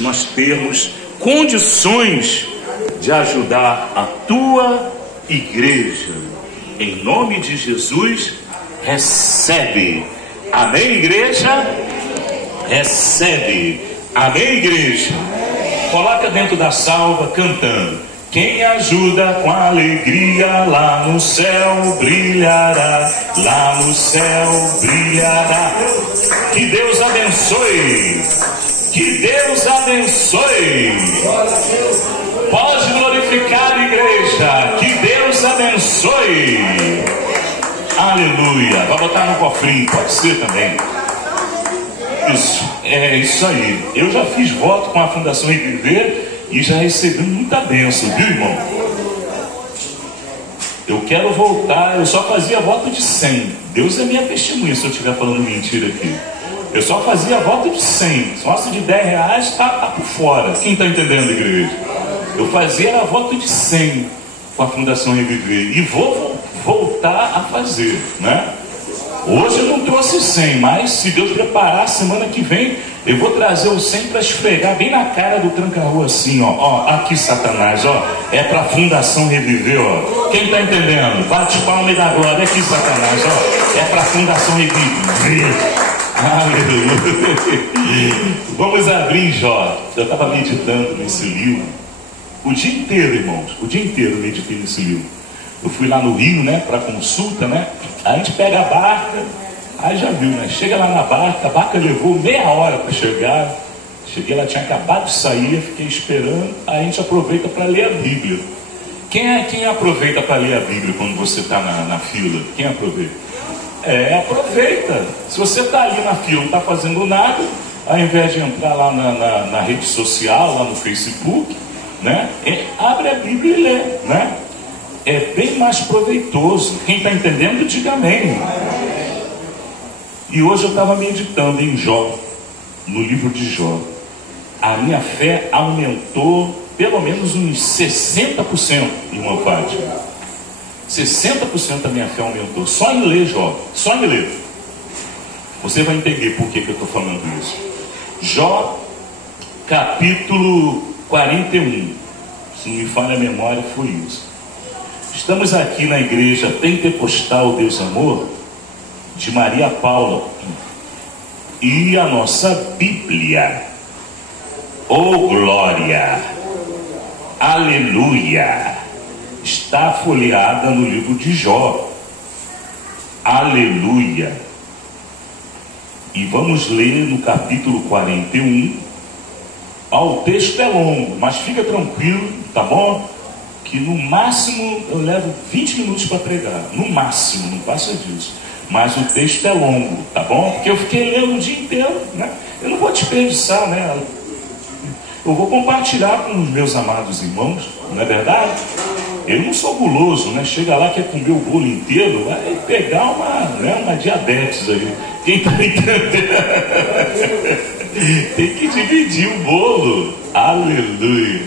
Nós temos condições de ajudar a tua igreja. Em nome de Jesus, recebe. Amém, igreja? Recebe. Amém, igreja? Coloca dentro da salva cantando. Quem ajuda com alegria lá no céu brilhará, lá no céu brilhará. Que Deus abençoe. Que Deus abençoe. Pode glorificar a igreja. Que Deus abençoe. Aleluia. Vai botar no cofrinho, pode ser também. Isso, é isso aí. Eu já fiz voto com a Fundação Reviver e já recebi muita bênção, viu, irmão? Eu quero voltar. Eu só fazia voto de 100. Deus é minha testemunha se eu estiver falando mentira aqui. Eu só fazia voto de 100. Só se de 10 reais tá por fora. Quem está entendendo, igreja? Eu fazia era voto de 100 com a Fundação Reviver. E vou voltar a fazer, né? Hoje eu não trouxe 100, mas se Deus preparar, semana que vem eu vou trazer o 100 para esfregar bem na cara do tranca-rua assim, ó. Ó, aqui Satanás, ó. É para a Fundação Reviver, ó. Quem está entendendo? Bate palma e dá glória. Aqui Satanás, ó. É para a Fundação Reviver. Aleluia. Vamos abrir em Jó. Eu estava meditando nesse livro o dia inteiro, irmãos. O dia inteiro eu meditei nesse livro. Eu fui lá no Rio, né, para consulta, né? A gente pega a barca, aí já viu, né? Chega lá na barca, a barca levou meia hora para chegar. Cheguei, ela tinha acabado de sair, eu fiquei esperando. Aí a gente aproveita para ler a Bíblia. Quem aproveita para ler a Bíblia quando você está na fila? Quem aproveita? Aproveita. Se você está ali na fila, não está fazendo nada, ao invés de entrar lá na rede social, lá no Facebook, né? Abre a Bíblia e lê, né? É bem mais proveitoso. Quem está entendendo, diga amém. E hoje eu estava meditando em Jó, no livro de Jó. A minha fé aumentou pelo menos uns 60%, irmã Fátima. 60% da minha fé aumentou. Só em ler Jó. Só em ler. Você vai entender por que eu estou falando isso. Jó, capítulo 41. Se não me falha a memória, foi isso. Estamos aqui na igreja Pentecostal Deus Amor, de Maria Paula. E a nossa Bíblia. Oh glória! Aleluia! Está folheada no livro de Jó. Aleluia! E vamos ler no capítulo 41. O texto é longo, mas fica tranquilo, tá bom? Que no máximo eu levo 20 minutos para pregar. No máximo, não passa disso. Mas o texto é longo, tá bom? Porque eu fiquei lendo o dia inteiro, né? Eu não vou desperdiçar, né? Eu vou compartilhar com os meus amados irmãos, não é verdade? Eu não sou guloso, né? Chega lá, quer comer o bolo inteiro, vai pegar uma diabetes aí. Quem está entendendo? Tem que dividir o bolo. Aleluia.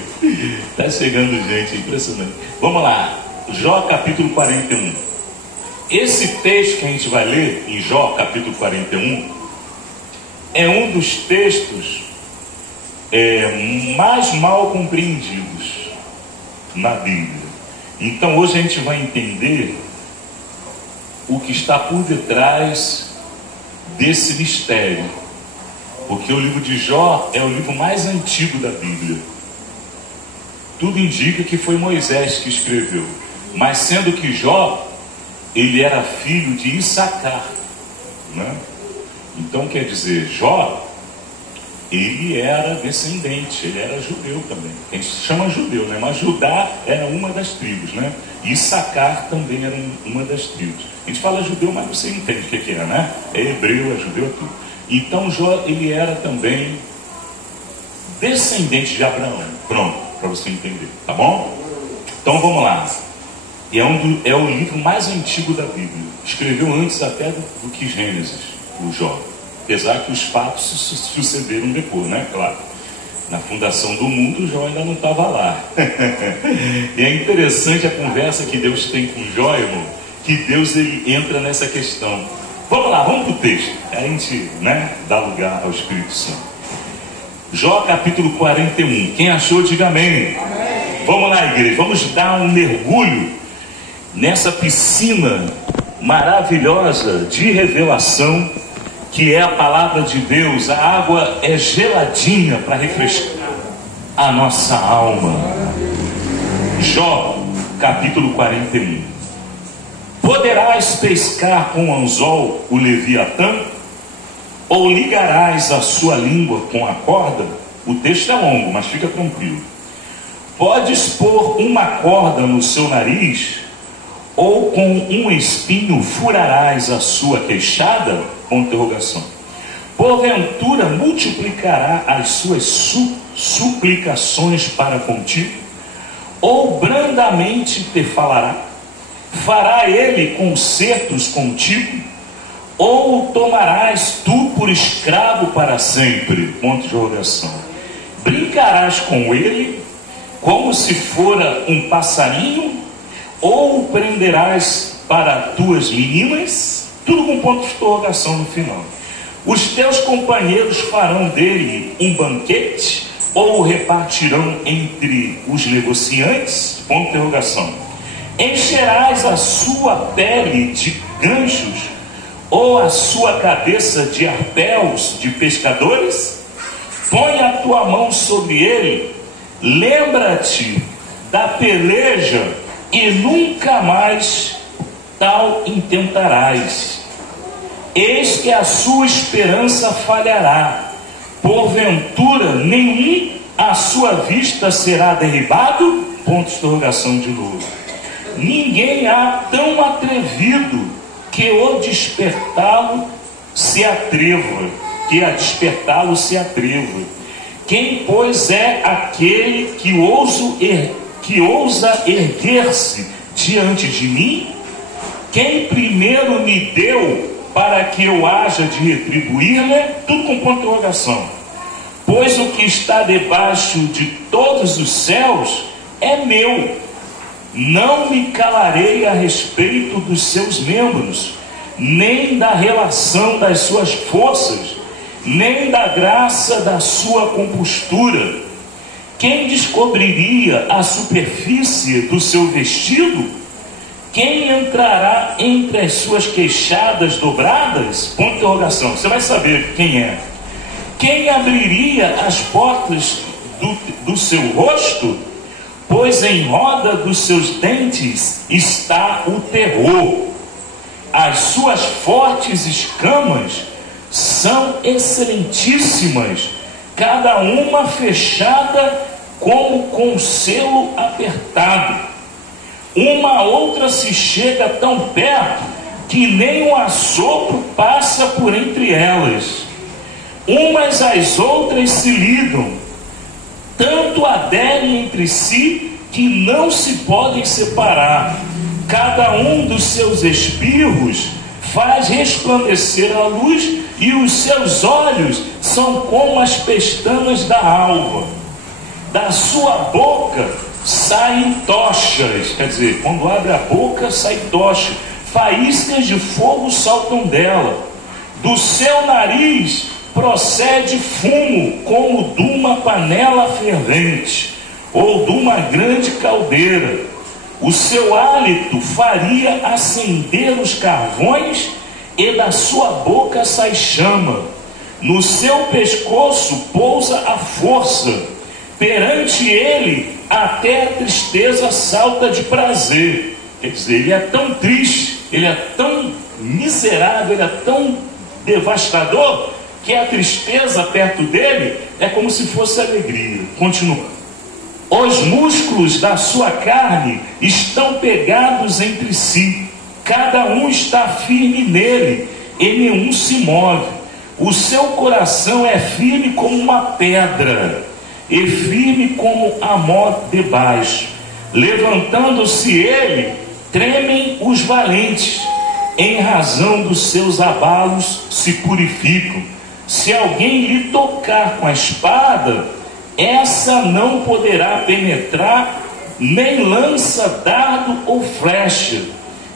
Está chegando gente, impressionante. Vamos lá. Jó capítulo 41. Esse texto que a gente vai ler em Jó capítulo 41 é um dos textos mais mal compreendidos na Bíblia. Então hoje a gente vai entender o que está por detrás desse mistério. Porque o livro de Jó é o livro mais antigo da Bíblia. Tudo indica que foi Moisés que escreveu. Mas sendo que Jó, ele era filho de Issacar, né? Então quer dizer, Jó, ele era descendente, ele era judeu também. A gente chama judeu, né? Mas Judá era uma das tribos, né? Issacar também era uma das tribos. A gente fala judeu, mas você entende o que é, né? É hebreu, é judeu, é tudo. Então Jó, ele era também descendente de Abraão. Pronto, para você entender, tá bom? Então vamos lá. É o livro mais antigo da Bíblia. Escreveu antes até do que Gênesis, o Jó. Apesar que os fatos se sucederam depois, né? Claro. Na fundação do mundo, Jó ainda não estava lá. E é interessante a conversa que Deus tem com Jó, irmão, que Deus ele entra nessa questão. Vamos lá, vamos para o texto. A gente, né, dá lugar ao Espírito Santo. Jó capítulo 41. Quem achou, diga amém. Amém. Vamos lá, igreja, vamos dar um mergulho nessa piscina maravilhosa de revelação que é a palavra de Deus. A água é geladinha para refrescar a nossa alma. Jó capítulo 41. Poderás pescar com anzol o Leviatã? Ou ligarás a sua língua com a corda? O texto é longo, mas fica tranquilo. Podes pôr uma corda no seu nariz? Ou com um espinho furarás a sua queixada? Interrogação. Porventura multiplicará as suas suplicações para contigo? Ou brandamente te falará? Fará ele concertos contigo? Ou tomarás tu por escravo para sempre? Interrogação. Brincarás com ele como se fora um passarinho? Ou o prenderás para tuas meninas? Tudo com ponto de interrogação no final. Os teus companheiros farão dele um banquete? Ou o repartirão entre os negociantes? Ponto de interrogação. Encherás a sua pele de ganchos? Ou a sua cabeça de arpéus de pescadores? Põe a tua mão sobre ele, lembra-te da peleja e nunca mais tal intentarás. Eis que a sua esperança falhará, porventura nenhum à sua vista será derribado? Ponto de interrogação de novo. Ninguém há tão atrevido que a despertá-lo se atreva. Quem, pois, é aquele que ousa erguer-se diante de mim? Quem primeiro me deu para que eu haja de retribuir-lhe? Tudo com ponto de interrogação. Pois o que está debaixo de todos os céus é meu. Não me calarei a respeito dos seus membros, nem da relação das suas forças, nem da graça da sua compostura. Quem descobriria a superfície do seu vestido? Quem entrará entre as suas queixadas dobradas? Ponto de interrogação. Você vai saber quem é. Quem abriria as portas do seu rosto? Pois em roda dos seus dentes está o terror. As suas fortes escamas são excelentíssimas, cada uma fechada como com selo apertado. Uma outra se chega tão perto que nem um assopro passa por entre elas. Umas às outras se ligam, tanto aderem entre si que não se podem separar. Cada um dos seus espirros faz resplandecer a luz, e os seus olhos são como as pestanas da alva. Da sua boca saem tochas, quer dizer, quando abre a boca sai tocha, faíscas de fogo saltam dela. Do seu nariz procede fumo como de uma panela fervente, ou de uma grande caldeira. O seu hálito faria acender os carvões, e da sua boca sai chama. No seu pescoço pousa a força. Perante ele até a tristeza salta de prazer. Quer dizer, ele é tão triste, ele é tão miserável, ele é tão devastador, que a tristeza perto dele é como se fosse alegria. Continua. Os músculos da sua carne estão pegados entre si, cada um está firme nele, e nenhum se move. O seu coração é firme como uma pedra, e firme como a mó debaixo. Levantando-se ele, tremem os valentes, em razão dos seus abalos se purificam. Se alguém lhe tocar com a espada, essa não poderá penetrar, nem lança, dardo ou flecha.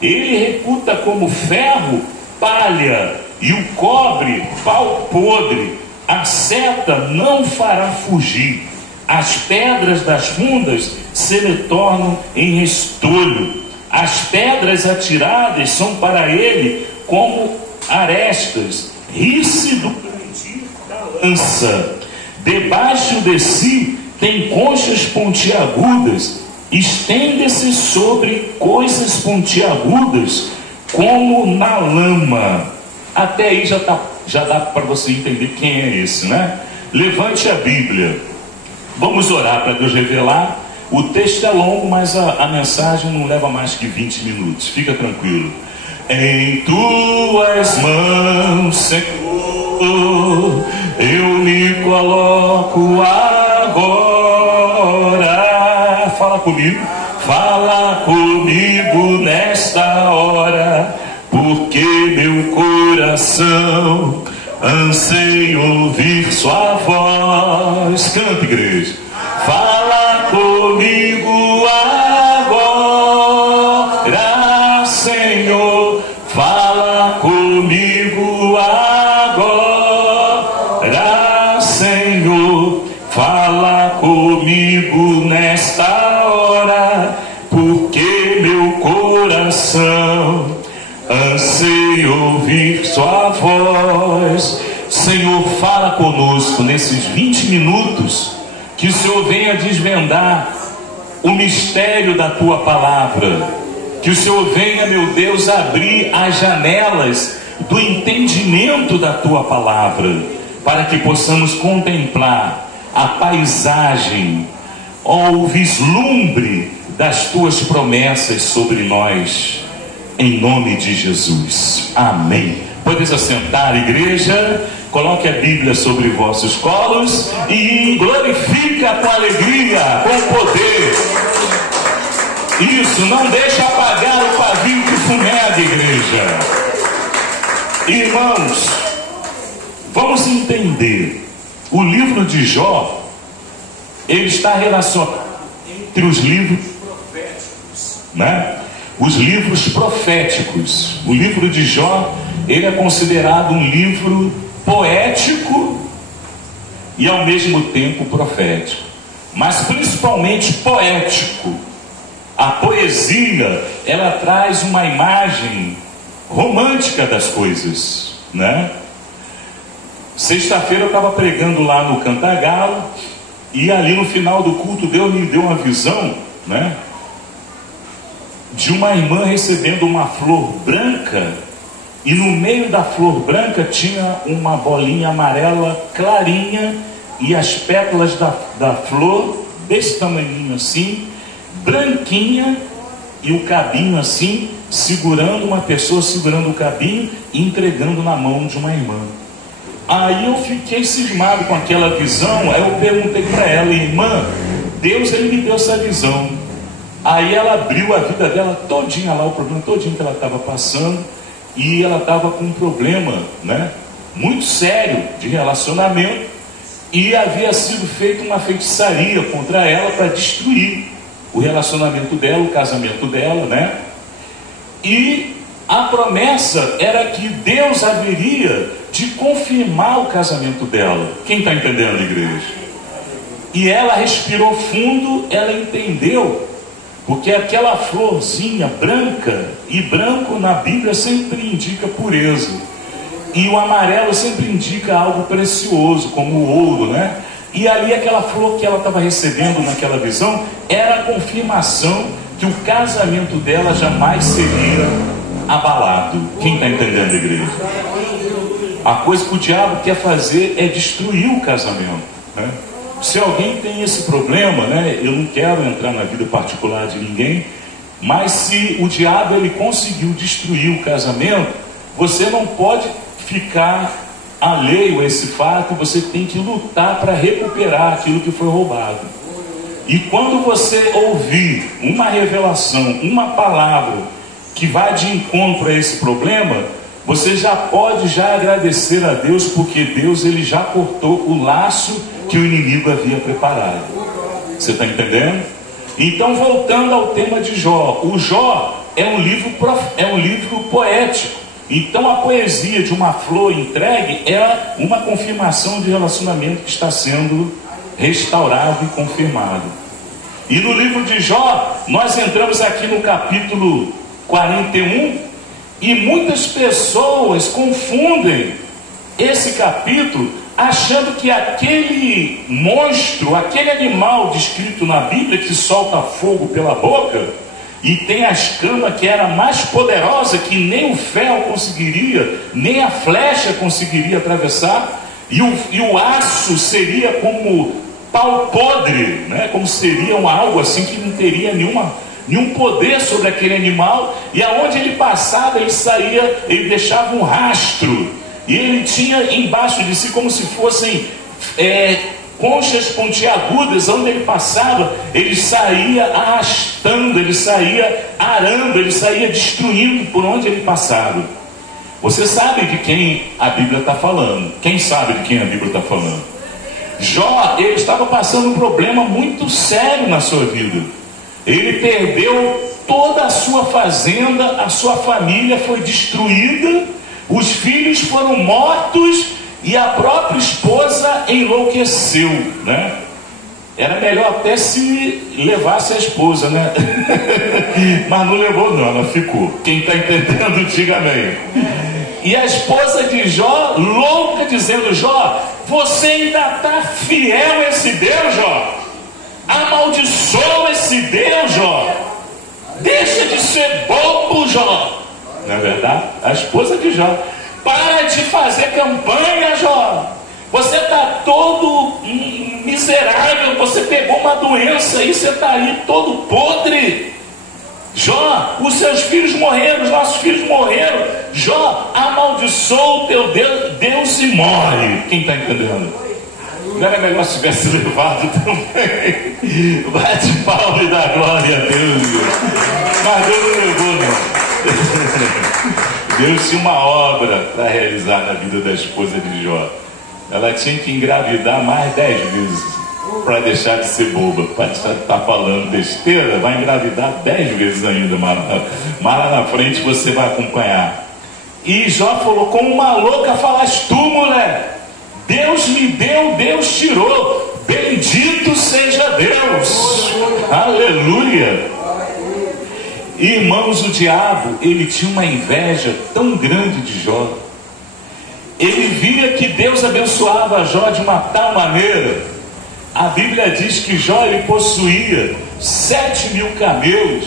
Ele reputa como ferro palha, e o cobre pau podre. A seta não fará fugir, as pedras das fundas se lhe tornam em restolho. As pedras atiradas são para ele como arestas, ri-se do cantil da lança. Debaixo de si tem conchas pontiagudas, estende-se sobre coisas pontiagudas, como na lama. Até aí já dá para você entender quem é esse, né? Levante a Bíblia. Vamos orar para Deus revelar. O texto é longo, mas a mensagem não leva mais que 20 minutos. Fica tranquilo. Em tuas mãos, Senhor, eu me coloco agora. Fala comigo nesta hora, porque meu coração anseia ouvir sua voz. Canta, igreja. Fala comigo agora, Senhor. Fala comigo agora, Senhor. Fala comigo nesta hora, porque meu coração anseia ouvir sua voz. Senhor, fala conosco nesses 20 minutos, que o Senhor venha desvendar o mistério da tua palavra, que o Senhor venha, meu Deus, abrir as janelas do entendimento da tua palavra, para que possamos contemplar a paisagem, o vislumbre das tuas promessas sobre nós, em nome de Jesus, amém. Podes assentar, igreja. Coloque a Bíblia sobre vossos colos e glorifica com alegria, com poder. Isso, não deixa apagar o pavio que fumega, igreja. Irmãos, vamos entender. O livro de Jó, ele está relacionado entre os livros proféticos, né? Os livros proféticos. O livro de Jó, ele é considerado um livro poético e ao mesmo tempo profético, mas principalmente poético. A poesia, ela traz uma imagem romântica das coisas, né? Sexta-feira eu estava pregando lá no Cantagalo, e ali no final do culto Deus me deu uma visão, né, de uma irmã recebendo uma flor branca, e no meio da flor branca tinha uma bolinha amarela clarinha, e as pétalas da flor desse tamanhinho assim, branquinha, e o cabinho assim, segurando, uma pessoa segurando o cabinho e entregando na mão de uma irmã. Aí eu fiquei cismado com aquela visão. Aí eu perguntei para ela: irmã, Deus, ele me deu essa visão. Aí ela abriu a vida dela todinha lá, o problema todinho que ela estava passando, e ela estava com um problema, né, muito sério de relacionamento, e havia sido feita uma feitiçaria contra ela para destruir o relacionamento dela, o casamento dela, né? E a promessa era que Deus haveria de confirmar o casamento dela. Quem está entendendo, igreja? E ela respirou fundo, ela entendeu, porque aquela florzinha branca, e branco na Bíblia sempre indica pureza, e o amarelo sempre indica algo precioso, como o ouro, né? E ali aquela flor que ela estava recebendo naquela visão era a confirmação que o casamento dela jamais seria abalado. Quem está entendendo, igreja? A coisa que o diabo quer fazer é destruir o casamento, né? Se alguém tem esse problema, né, eu não quero entrar na vida particular de ninguém, mas se o diabo ele conseguiu destruir o casamento, você não pode ficar alheio a esse fato. Você tem que lutar para recuperar aquilo que foi roubado. E quando você ouvir uma revelação, uma palavra que vai de encontro a esse problema, você já pode agradecer a Deus, porque Deus ele já cortou o laço que o inimigo havia preparado. Você está entendendo? Então, voltando ao tema de Jó, o Jó é um livro poético, Então a poesia de uma flor entregue é uma confirmação de relacionamento que está sendo restaurado e confirmado. E no livro de Jó, nós entramos aqui no capítulo 41, e muitas pessoas confundem esse capítulo achando que aquele monstro, aquele animal descrito na Bíblia que solta fogo pela boca e tem a escama que era mais poderosa, que nem o fel conseguiria, nem a flecha conseguiria atravessar, e o aço seria como pau podre, né? Como seria algo assim que não teria nenhum poder sobre aquele animal, e aonde ele passava, ele deixava um rastro, e ele tinha embaixo de si como se fossem conchas pontiagudas. Onde ele passava, ele saía arrastando, ele saía arando, ele saía destruindo por onde ele passava. Você sabe de quem a Bíblia está falando? Quem sabe de quem a Bíblia está falando? Jó, ele estava passando um problema muito sério na sua vida. Ele perdeu toda a sua fazenda, a sua família foi destruída, os filhos foram mortos e a própria esposa enlouqueceu, né? Era melhor até se levasse a esposa, né? Mas não levou não, ela ficou. Quem está entendendo, diga amém. E a esposa de Jó, louca, dizendo: Jó, você ainda está fiel a esse Deus, Jó? Amaldiçoa esse Deus, Jó. Deixa de ser bobo, Jó. Não é verdade? A esposa de Jó: para de fazer campanha, Jó. Você está todo miserável. Você pegou uma doença e você está aí todo podre. Jó, os seus filhos morreram, os nossos filhos morreram. Jó, amaldiçoa o teu Deus e morre. Quem está entendendo? Não era melhor se tivesse levado também? Bate palma e dá glória a Deus. Mas Deus não levou, não. Deus tinha uma obra para realizar na vida da esposa de Jó. Ela tinha que engravidar mais 10 vezes para deixar de ser boba. Para estar falando besteira, vai engravidar 10 vezes ainda. Mas lá na frente você vai acompanhar. E Jó falou: como uma louca falas tu, mulher. Deus me deu, Deus tirou. Bendito seja Deus. Aleluia. Irmãos, o diabo, ele tinha uma inveja tão grande de Jó. Ele via que Deus abençoava Jó de uma tal maneira. A Bíblia diz que Jó, ele possuía 7.000 camelos,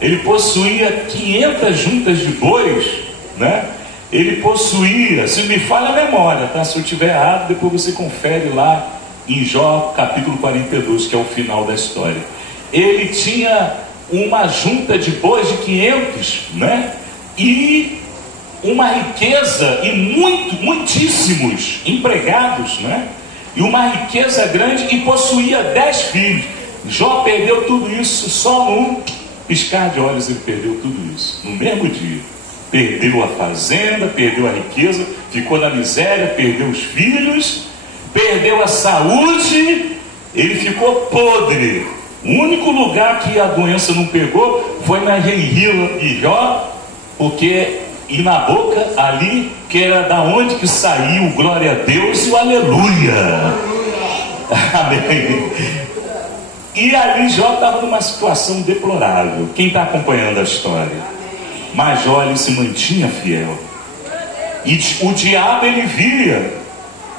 ele possuía 500 juntas de bois, né? Ele possuía, se me falha a memória, tá? Se eu estiver errado, depois você confere lá em Jó capítulo 42, que é o final da história. Ele tinha uma junta de bois de 500, né? E uma riqueza, e muitíssimos empregados, né? E uma riqueza grande, e possuía 10 filhos. Jó perdeu tudo isso só num piscar de olhos. Ele perdeu tudo isso no mesmo dia. Perdeu a fazenda, perdeu a riqueza, ficou na miséria, perdeu os filhos, perdeu a saúde, ele ficou podre. O único lugar que a doença não pegou foi na gengiva de Jó, porque e na boca ali, que era da onde que saiu o glória a Deus e o aleluia. Amém. E ali Jó estava numa situação deplorável. Quem está acompanhando a história? Mas Jó, ele se mantinha fiel. E o diabo, ele via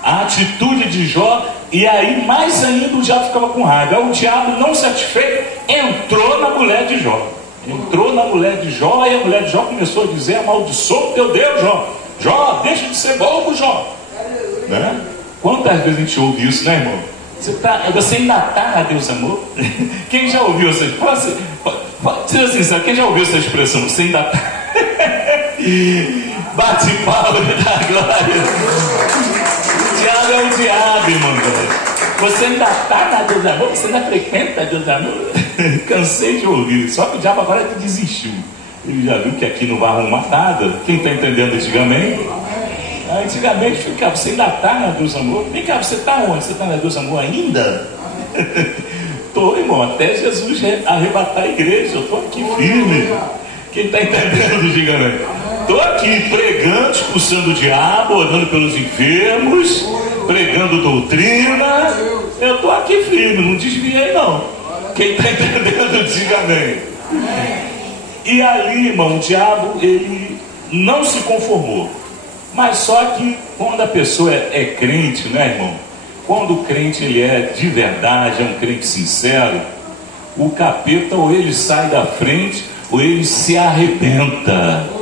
a atitude de Jó, e aí mais ainda o diabo ficava com raiva. Aí o diabo, não satisfeito, entrou na mulher de Jó. Entrou na mulher de Jó, e a mulher de Jó começou a dizer: amaldiçoa o teu Deus, Jó. Jó, deixa de ser bobo, Jó. Né? Quantas vezes a gente ouve isso, né, irmão? Você ainda está na Deus amor? Quem já ouviu essa expressão? Seja sincero, quem já ouviu essa expressão? Você ainda está. Bate palma e dá glória. O diabo é o diabo, irmão. Você ainda está na Deus amor? Você ainda frequenta Deus amor? Cansei de ouvir. Só que o diabo agora desistiu. Ele já viu que aqui não vai arrumar nada. Quem está entendendo, diga amém. Antigamente ficava: você ainda está na Deus amor? Vem cá, você está onde? Você está na Deus amor ainda? Estou, irmão, até Jesus arrebatar a igreja. Eu estou aqui firme. Quem está entendendo, diga amém. Estou aqui pregando, expulsando o diabo, orando pelos enfermos, pregando doutrina. Eu estou aqui firme, não desviei não. Quem está entendendo, diga amém. E ali, irmão, o diabo, ele não se conformou. Mas só que quando a pessoa é crente, né, irmão? Quando o crente ele é de verdade, é um crente sincero, o capeta ou ele sai da frente ou ele se arrebenta.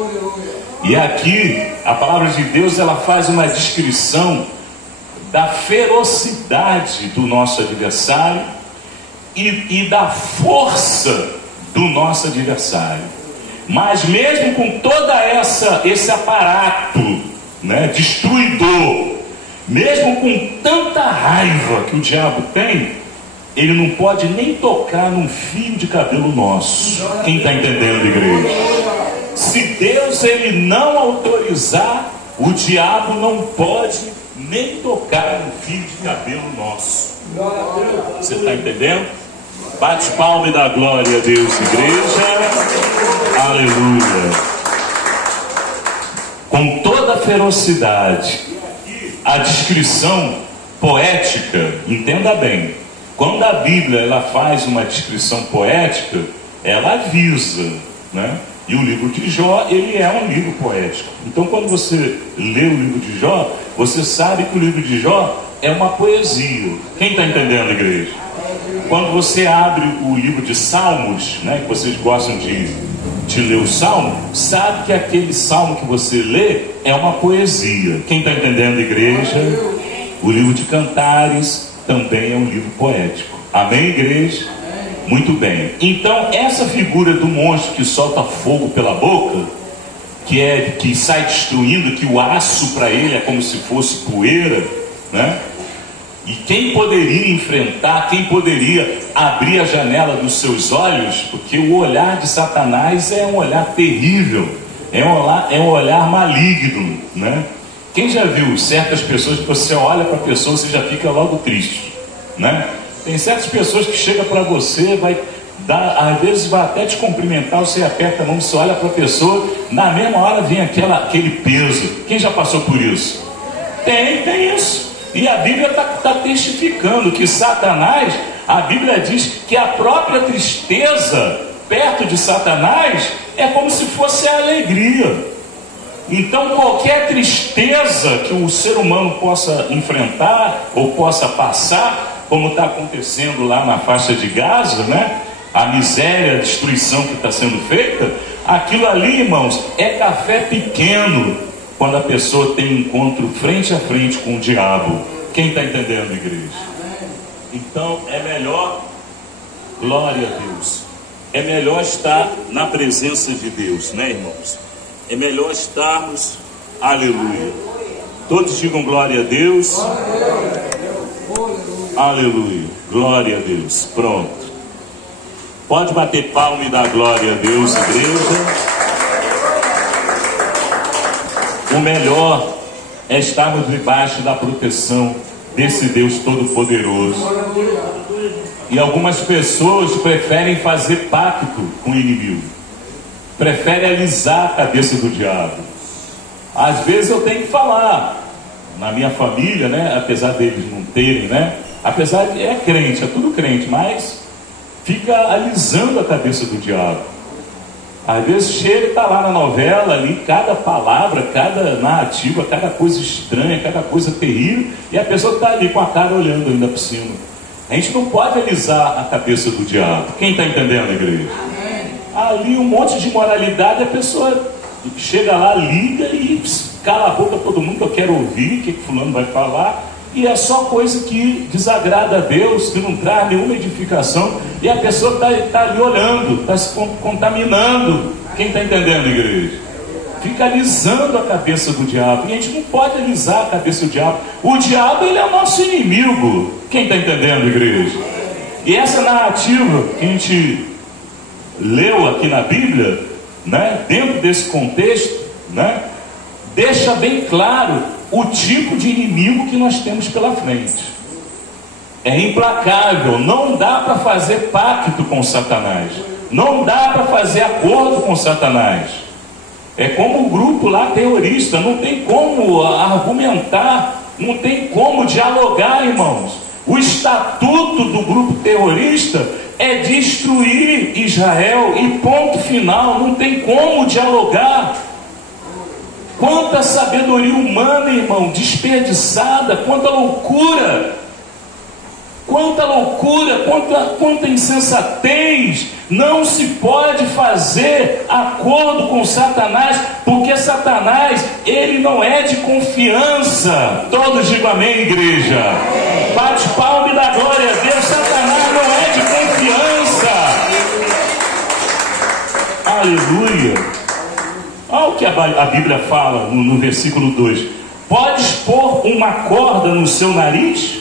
E aqui a palavra de Deus ela faz uma descrição da ferocidade do nosso adversário e da força do nosso adversário. Mas mesmo com toda esse aparato, né, destruidor, mesmo com tanta raiva que o diabo tem, ele não pode nem tocar num fio de cabelo nosso. Quem está entendendo, igreja? Se Deus ele não autorizar, o diabo não pode nem tocar no fio de cabelo nosso. Você está entendendo? Bate palma e dá glória a Deus, igreja. Aleluia. Com toda a ferocidade, a descrição poética, entenda bem, quando a Bíblia ela faz uma descrição poética, ela avisa, né? E o livro de Jó, ele é um livro poético. Então quando você lê o livro de Jó, você sabe que o livro de Jó é uma poesia. Quem está entendendo, igreja? Quando você abre o livro de Salmos, né, que vocês gostam de ler o Salmo, sabe que aquele Salmo que você lê é uma poesia. Quem está entendendo, igreja? O livro de Cantares também é um livro poético. Amém, igreja? Muito bem. Então essa figura do monstro que solta fogo pela boca, que sai destruindo, que o aço para ele é como se fosse poeira, né? E quem poderia enfrentar, quem poderia abrir a janela dos seus olhos, porque o olhar de Satanás é um olhar terrível, é um olhar maligno, né? Quem já viu certas pessoas que você olha para a pessoa, você já fica logo triste, né? Tem certas pessoas que chegam para você, vai dar, às vezes vai até te cumprimentar, você aperta a mão, você olha para a pessoa, na mesma hora vem aquele peso. Quem já passou por isso? Tem isso. E a Bíblia está testificando que Satanás, a Bíblia diz que a própria tristeza perto de Satanás é como se fosse a alegria. Então qualquer tristeza que o ser humano possa enfrentar ou possa passar, como está acontecendo lá na faixa de Gaza, né? A miséria, a destruição que está sendo feita, aquilo ali, irmãos, é café pequeno quando a pessoa tem um encontro frente a frente com o diabo. Quem está entendendo, igreja? Então é melhor, glória a Deus, é melhor estar na presença de Deus, né, irmãos? É melhor estarmos, aleluia. Todos digam glória a Deus. Aleluia, glória a Deus. Pronto. Pode bater palma e dar glória a Deus, igreja. O melhor é estarmos debaixo da proteção desse Deus Todo-Poderoso. E algumas pessoas preferem fazer pacto com o inimigo, preferem alisar a cabeça do diabo. Às vezes eu tenho que falar, na minha família, né, apesar deles não terem, né, apesar de é crente, é tudo crente, mas fica alisando a cabeça do diabo. Às vezes chega e está lá na novela, ali, cada palavra, cada narrativa, cada coisa estranha, cada coisa terrível, e a pessoa está ali com a cara olhando ainda por cima. A gente não pode alisar a cabeça do diabo. Quem está entendendo, igreja? Ali um monte de moralidade, a pessoa chega lá, liga e cala a boca todo mundo, que eu quero ouvir o que fulano vai falar. E é só coisa que desagrada a Deus, que não traz nenhuma edificação, e a pessoa está ali olhando, está se contaminando. Quem está entendendo, igreja? Fica alisando a cabeça do diabo. E a gente não pode alisar a cabeça do diabo. O diabo, ele é nosso inimigo. Quem está entendendo, igreja? E essa narrativa que a gente leu aqui na Bíblia, né, dentro desse contexto, né, deixa bem claro o tipo de inimigo que nós temos pela frente. É implacável, não dá para fazer pacto com Satanás, não dá para fazer acordo com Satanás. É como o grupo lá terrorista, não tem como argumentar, não tem como dialogar, irmãos. O estatuto do grupo terrorista é destruir Israel e ponto final, não tem como dialogar. Quanta sabedoria humana, irmão, desperdiçada, quanta loucura, quanta insensatez. Não se pode fazer acordo com Satanás, porque Satanás, ele não é de confiança. Todos digam amém, igreja. Bate palma e dá glória a Deus. Satanás não é de confiança. Aleluia. Olha o que a Bíblia fala no versículo 2: podes pôr uma corda no seu nariz?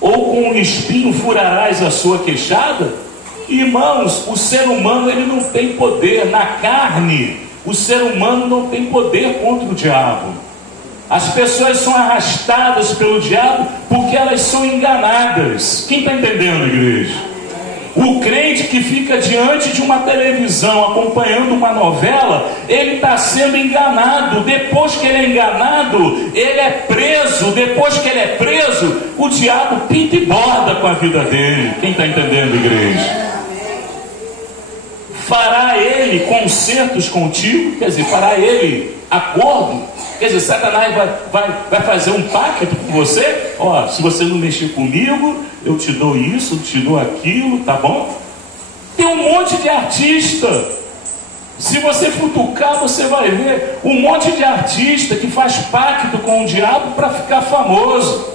Ou com um espinho furarás a sua queixada? Irmãos, o ser humano, ele não tem poder na carne. O ser humano não tem poder contra o diabo. As pessoas são arrastadas pelo diabo porque elas são enganadas. Quem está entendendo, igreja? O crente que fica diante de uma televisão acompanhando uma novela, ele está sendo enganado. Depois que ele é enganado, ele é preso. Depois que ele é preso, o diabo pinta e borda com a vida dele. Quem está entendendo, igreja? Fará ele concertos contigo? Quer dizer, fará ele acordo? Quer dizer, Satanás vai fazer um pacto com você? Ó, se você não mexer comigo, eu te dou isso, eu te dou aquilo, tá bom? Tem um monte de artista. Se você futucar, você vai ver um monte de artista que faz pacto com o diabo para ficar famoso.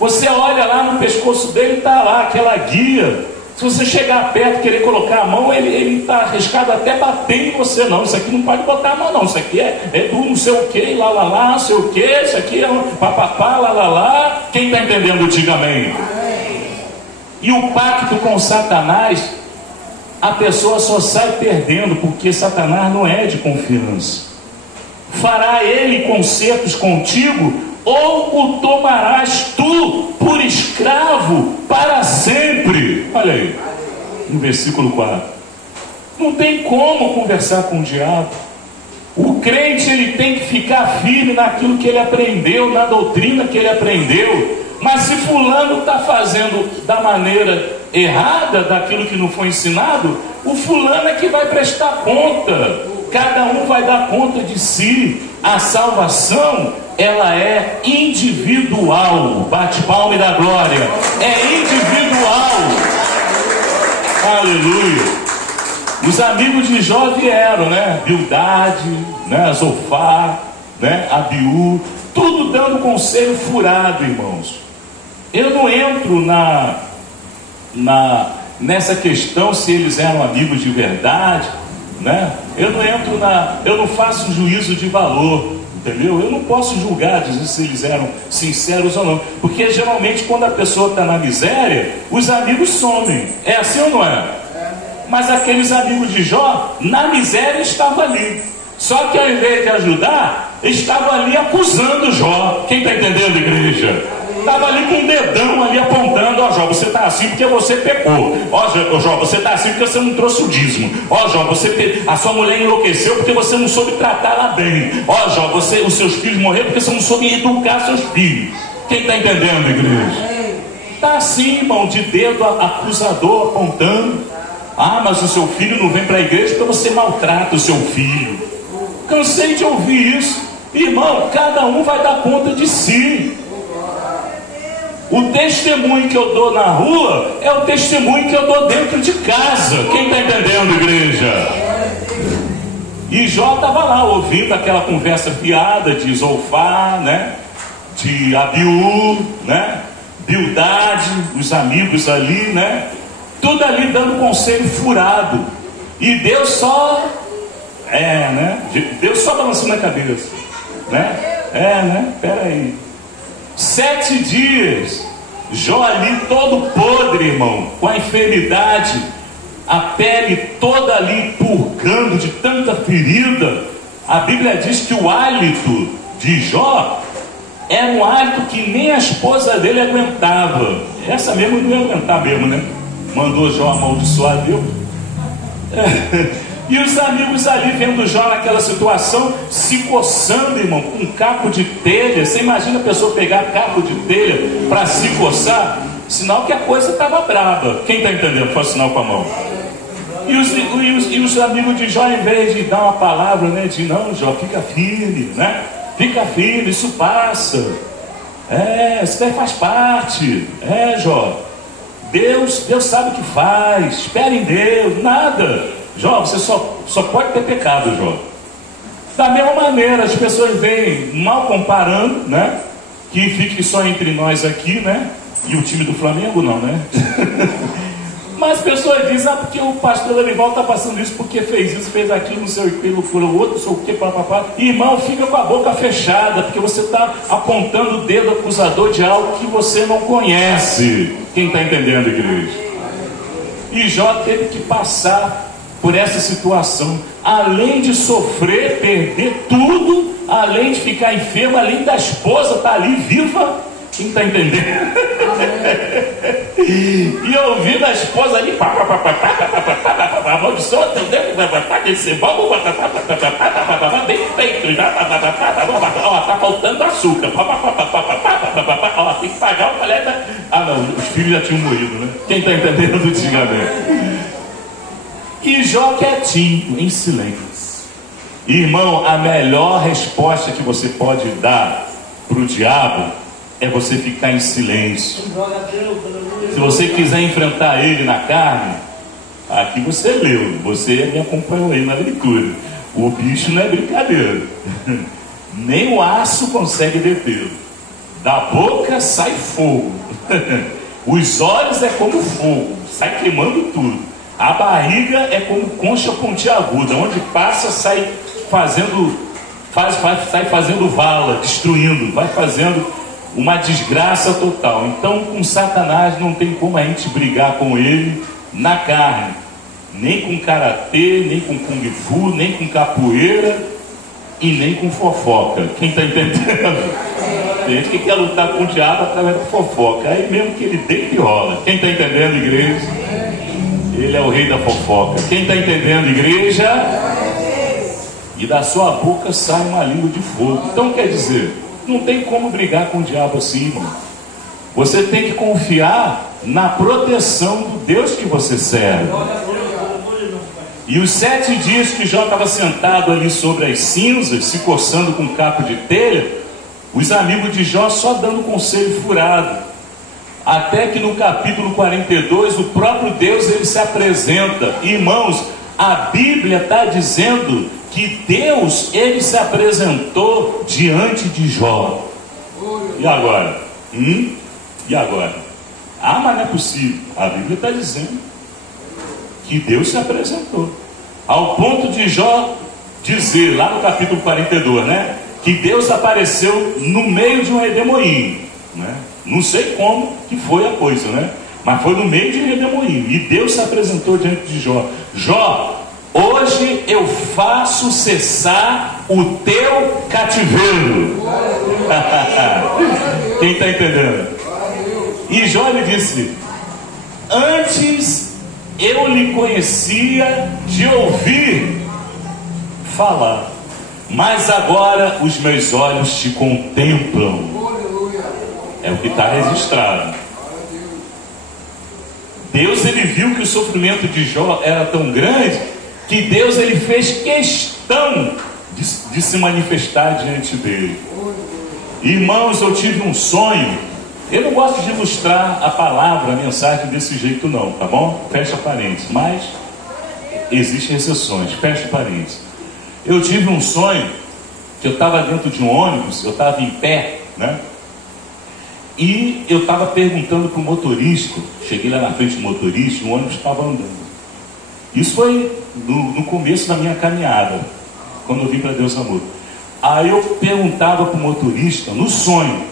Você olha lá no pescoço dele, está lá aquela guia. Se você chegar perto e querer colocar a mão, ele está arriscado até bater em você. Não, isso aqui não pode botar a mão não. Isso aqui é do não sei o que, lá, não sei o que. Isso aqui é um papapá, lá. Quem está entendendo, diga amém. E o pacto com Satanás, a pessoa só sai perdendo, porque Satanás não é de confiança. Fará ele concertos contigo, ou o tomarás tu por escravo para sempre? Olha aí, no versículo 4. Não tem como conversar com o diabo. O crente, ele tem que ficar firme naquilo que ele aprendeu, na doutrina que ele aprendeu. Mas se fulano está fazendo da maneira errada, daquilo que não foi ensinado, o fulano é que vai prestar conta. Cada um vai dar conta de si. A salvação, ela é individual. Bate palma e dá glória. É individual. Aleluia. Os amigos de Jó vieram, né? Bildade, né? Zofar, né? Abiú, tudo dando conselho furado, irmãos. Eu não entro nessa questão se eles eram amigos de verdade, né? Eu não faço juízo de valor, entendeu? Eu não posso julgar, dizer se eles eram sinceros ou não, porque geralmente quando a pessoa está na miséria, os amigos somem. É assim ou não é? Mas aqueles amigos de Jó, na miséria, estavam ali. Só que ao invés de ajudar, estavam ali acusando Jó. Quem está entendendo, igreja? Estava ali com um dedão ali apontando: ó Jó, você está assim porque você pecou. Ó Jó, você está assim porque você não trouxe o dízimo. Ó Jó, a sua mulher enlouqueceu porque você não soube tratá-la bem. Ó Jó, os seus filhos morreram porque você não soube educar seus filhos. Quem está entendendo, igreja? Está assim, irmão, de dedo acusador apontando. Ah, mas o seu filho não vem para a igreja porque você maltrata o seu filho. Cansei de ouvir isso. Irmão, cada um vai dar conta de si. O testemunho que eu dou na rua é o testemunho que eu dou dentro de casa. Quem está entendendo, igreja? E Jó estava lá ouvindo aquela conversa fiada de Zofar, né? De Abiú, né? Bildade, os amigos ali, né? Tudo ali dando conselho furado. E Deus só Deus só balançando a cabeça, né? Peraí. 7 dias, Jó ali todo podre, irmão, com a enfermidade, a pele toda ali purgando de tanta ferida. A Bíblia diz que o hálito de Jó era um hálito que nem a esposa dele aguentava. Essa mesmo não ia aguentar mesmo, né? Mandou Jó amaldiçoar Deus. E os amigos ali vendo Jó naquela situação, se coçando, irmão, com um caco de telha. Você imagina a pessoa pegar caco de telha para se coçar? Sinal que a coisa estava brava. Quem está entendendo? Faz sinal com a mão. E os amigos de Jó, em vez de dar uma palavra, né, de não, Jó, fica firme, né? Fica firme, isso passa. Isso daí faz parte. Jó, Deus sabe o que faz. Espera em Deus. Nada. Jó, você só pode ter pecado, Jó. Da mesma maneira, as pessoas vêm mal comparando, né? Que fique só entre nós aqui, né? E o time do Flamengo não, né? Mas as pessoas dizem, porque o pastor Lorival está passando isso, porque fez isso, fez aquilo, não sei o que, foi o outro, não sei o que, papapá. Irmão, fica com a boca fechada, porque você está apontando o dedo acusador de algo que você não conhece. Quem está entendendo, igreja? E Jó teve que passar por essa situação, além de sofrer, perder tudo, além de ficar enfermo, além da esposa estar ali viva. Quem está entendendo? E ouvindo a esposa ali, amaldiçoa teu Deus, esse bom, bem feito, está faltando açúcar, tem que pagar o coleta. Não, os filhos já tinham morrido, né? Quem está entendendo, diga amém. E Jó quietinho, em silêncio. Irmão, a melhor resposta que você pode dar para o diabo é você ficar em silêncio. Se você quiser enfrentar ele na carne, aqui você leu, você me acompanhou aí na leitura. O bicho não é brincadeira. Nem o aço consegue detê-lo. Da boca sai fogo. Os olhos é como fogo, sai queimando tudo. A barriga é como concha pontiaguda, onde passa sai fazendo vala, destruindo, vai fazendo uma desgraça total. Então, com Satanás não tem como a gente brigar com ele na carne, nem com karatê, nem com kung fu, nem com capoeira e nem com fofoca. Quem está entendendo? Tem gente que quer lutar com o diabo através da fofoca, aí mesmo que ele deita e rola. Quem está entendendo, igreja? Ele é o rei da fofoca. Quem está entendendo, igreja? E da sua boca sai uma língua de fogo. Então quer dizer, não tem como brigar com o diabo assim, irmão. Você tem que confiar na proteção do Deus que você serve. E os 7 dias que Jó estava sentado ali sobre as cinzas, se coçando com um caco de telha, os amigos de Jó só dando conselho furado. Até que no capítulo 42, o próprio Deus ele se apresenta. Irmãos, a Bíblia está dizendo que Deus ele se apresentou diante de Jó. E agora? E agora? Mas não é possível. A Bíblia está dizendo que Deus se apresentou. Ao ponto de Jó dizer, lá no capítulo 42, né? Que Deus apareceu no meio de um redemoinho, né? Não sei como que foi a coisa, né? Mas foi no meio de um redemoinho. E Deus se apresentou diante de Jó. Jó, hoje eu faço cessar o teu cativeiro. Quem está entendendo? E Jó lhe disse: antes eu lhe conhecia de ouvir falar, mas agora os meus olhos te contemplam. É o que está registrado. Deus ele viu que o sofrimento de Jó era tão grande que Deus ele fez questão de se manifestar diante dele. Irmãos, eu tive um sonho. Eu não gosto de ilustrar a palavra, a mensagem desse jeito não, tá bom? Fecha parênteses, mas existem exceções, fecha parênteses. Eu tive um sonho que eu estava dentro de um ônibus, eu estava em pé, né? E eu estava perguntando para o motorista, cheguei lá na frente do motorista, o ônibus estava andando. Isso foi no começo da minha caminhada, quando eu vim para Deus Amor. Aí eu perguntava para o motorista, no sonho,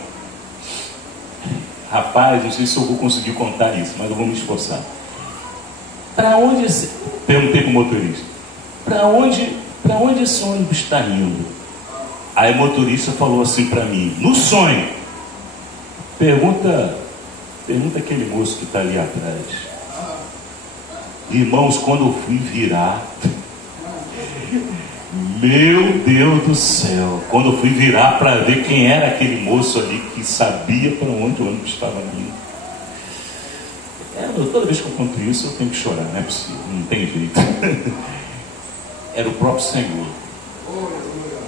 rapaz, não sei se eu vou conseguir contar isso, mas eu vou me esforçar. Para onde esse... Perguntei para o motorista, para onde esse ônibus está indo? Aí o motorista falou assim para mim, no sonho, pergunta aquele moço que está ali atrás. Irmãos, quando eu fui virar, Meu Deus do céu, quando eu fui virar para ver quem era aquele moço ali que sabia para onde o ônibus estava indo. Toda vez que eu conto isso, eu tenho que chorar, não é possível, não tem jeito. Era o próprio Senhor.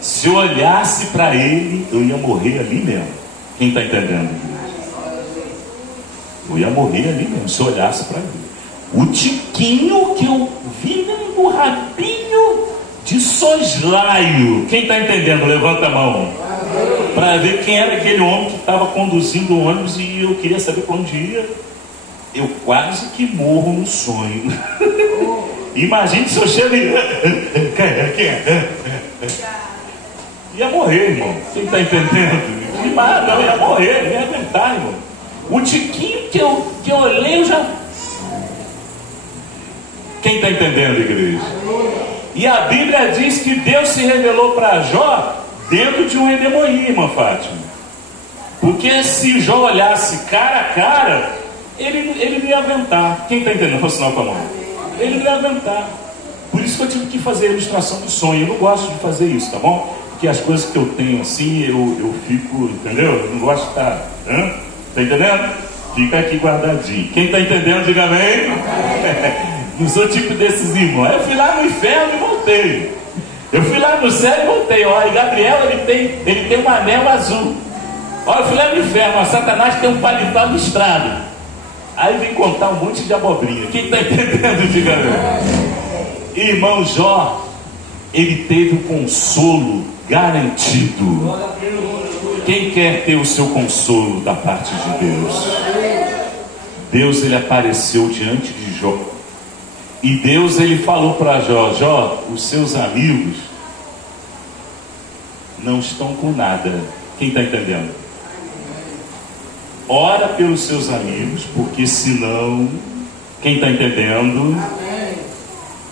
Se eu olhasse para ele, eu ia morrer ali mesmo. Quem está entendendo? Eu ia morrer ali mesmo, se eu olhasse para ele. O tiquinho que eu vi no rabinho de soslaio. Quem está entendendo? Levanta a mão. Para ver quem era aquele homem que estava conduzindo o ônibus e eu queria saber para onde ia. Eu quase que morro no sonho. Imagine se eu chego e... Quem é? Ia morrer, irmão. Quem está entendendo? Não, ia morrer, não ia aguentar, irmão. O tiquinho que eu olhei, eu já... Quem está entendendo, igreja? E a Bíblia diz que Deus se revelou para Jó dentro de um redemoinho, irmã Fátima. Porque se Jó olhasse cara a cara, ele não ia aguentar. Quem está entendendo? Vou sinal com a mão. Ele não ia aguentar. Por isso que eu tive que fazer a ilustração do sonho. Eu não gosto de fazer isso, tá bom? Porque as coisas que eu tenho assim, eu fico, entendeu? Eu não gosto de estar... Está entendendo? Fica aqui guardadinho. Quem está entendendo, diga amém. Não sou tipo desses irmãos. Eu fui lá no inferno e voltei. Eu fui lá no céu e voltei. Olha, Gabriel, ele tem um anel azul. Olha, eu fui lá no inferno. Ó, Satanás tem um paletó listrado. Aí vem contar um monte de abobrinha. Quem está entendendo, diga amém. Irmão Jó, ele teve o consolo garantido. Quem quer ter o seu consolo da parte de Deus? Deus, ele apareceu diante de Jó. E Deus, ele falou para Jó: Jó, os seus amigos não estão com nada. Quem está entendendo? Ora pelos seus amigos, porque senão... Quem está entendendo?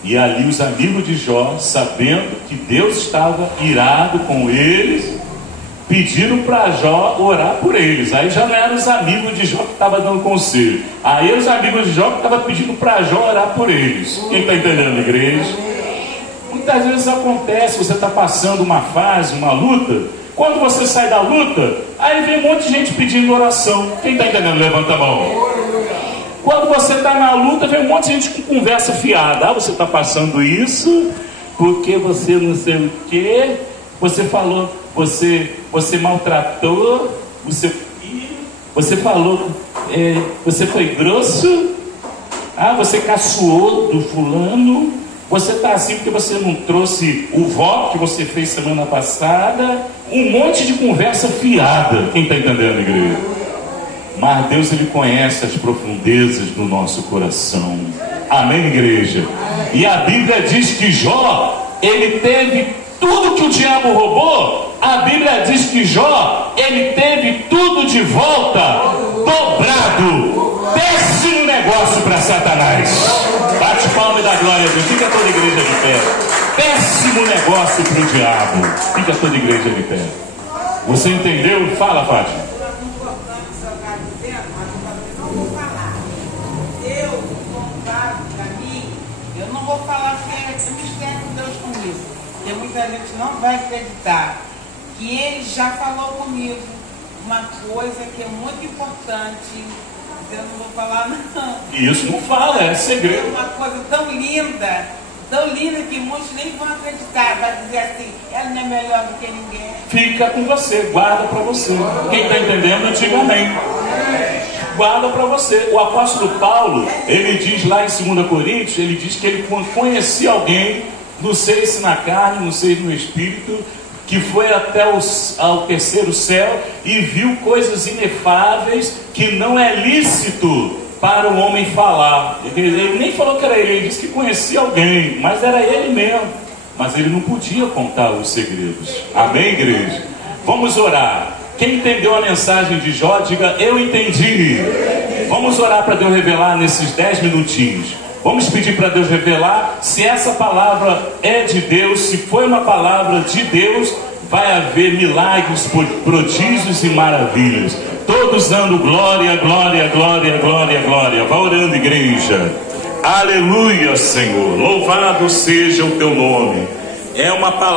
E ali os amigos de Jó, sabendo que Deus estava irado com eles, pediram para Jó orar por eles. Aí já não eram os amigos de Jó que estavam dando conselho. Aí os amigos de Jó que estavam pedindo para Jó orar por eles. Quem está entendendo, igreja? Muitas vezes acontece, você está passando uma fase, uma luta. Quando você sai da luta, aí vem um monte de gente pedindo oração. Quem está entendendo? Levanta a mão. Quando você está na luta, vem um monte de gente com conversa fiada. Ah, você está passando isso porque você não sei o quê. Você falou, você maltratou o seu filho. Você falou, você foi grosso. Ah, você caçoou do fulano. Você está assim porque você não trouxe o voto que você fez semana passada. Um monte de conversa fiada. Quem está entendendo, igreja? Mas Deus, ele conhece as profundezas do nosso coração. Amém, igreja? E a Bíblia diz que Jó, ele teve tudo que o diabo roubou. A Bíblia diz que Jó, ele teve tudo de volta, dobrado. Péssimo negócio para Satanás. Bate palma e dá glória a Deus. Fica toda a igreja de pé. Péssimo negócio para o diabo. Fica toda a igreja de pé. Você entendeu? Fala, Fátima. Vou falar que é o mistério de Deus comigo, porque muita gente não vai acreditar que ele já falou comigo uma coisa que é muito importante. Eu não vou falar não. Isso não fala, é segredo. É uma coisa tão linda que muitos nem vão acreditar. Vai dizer assim, ela não é melhor do que ninguém. Fica com você, guarda para você. Quem está entendendo, diga amém. Guarda para você. O apóstolo Paulo, ele diz lá em 2 Coríntios, ele diz que ele conhecia alguém, não sei se na carne, não sei no espírito, que foi até ao terceiro céu e viu coisas inefáveis que não é lícito para o homem falar. Ele nem falou que era ele, ele disse que conhecia alguém, mas era ele mesmo. Mas ele não podia contar os segredos. Amém, igreja? Vamos orar. Quem entendeu a mensagem de Jó, diga: eu entendi. Vamos orar para Deus revelar nesses 10 minutinhos. Vamos pedir para Deus revelar se essa palavra é de Deus. Se foi uma palavra de Deus, vai haver milagres, prodígios e maravilhas. Todos dando glória, glória, glória, glória, glória. Vá orando, igreja. Aleluia, Senhor. Louvado seja o teu nome. é uma palavra